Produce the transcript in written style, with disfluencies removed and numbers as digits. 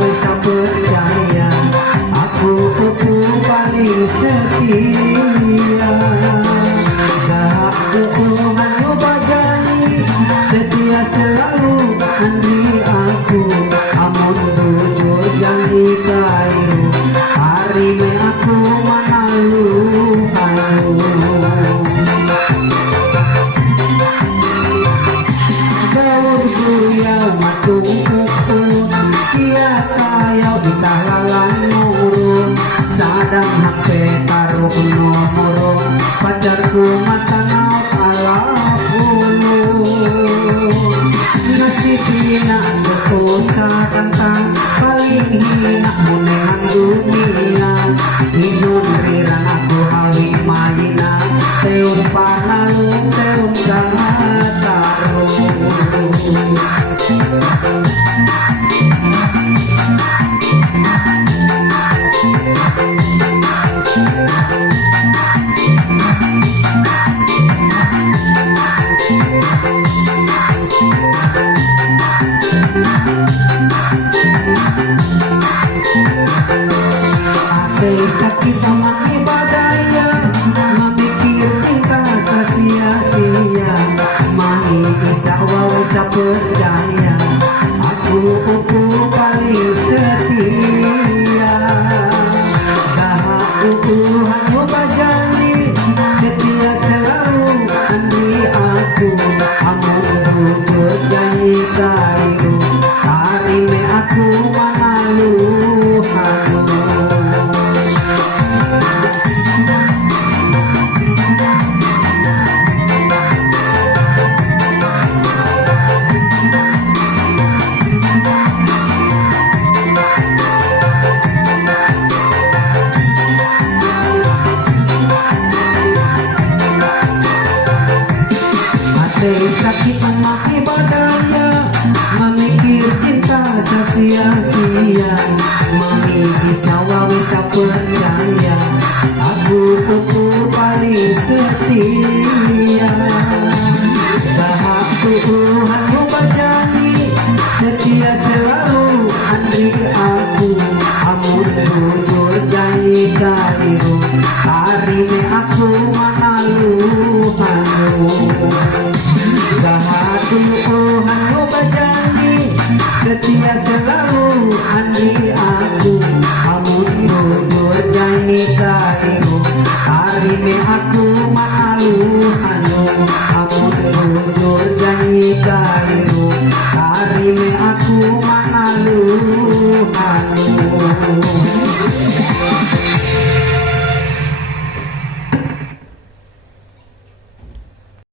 bisa percaya, aku paling setia. Gak Tuhan bajani, setia selalu andri aku. Amun jujur janji kayu, hari me aku manalu halu. Gaur guyau matung kekun, ia kayau ditalalan nurun. Sadang hape taruh nomorong, pacarku matanau ala pulun. Nasib hina berkosa tentang paling hina munengan dunia. Hidun riran aku hawi mayina, teun panalung teun katarung. Sakit sama ibadahnya, memikir tingkah sia-sia. Mani isa wawisa percaya, aku paling setia. Gak Tuhan bajani, setia selalu andri aku. Amun jujur janji kayu, hari me aku manalu halu. Sakit memakai badannya, memikir cinta sia-sia. Mami bisa wawita percaya, aku paling setia. Gak Tuhan bajani, setia selalu andri aku. Amun jujur janji kayu, hari me aku manalu halu. Gak Tuhan bajani, setia selalu andri aku. Amun jujur janji kayu, hari me aku manalu halu. Amun jujur janji kayu,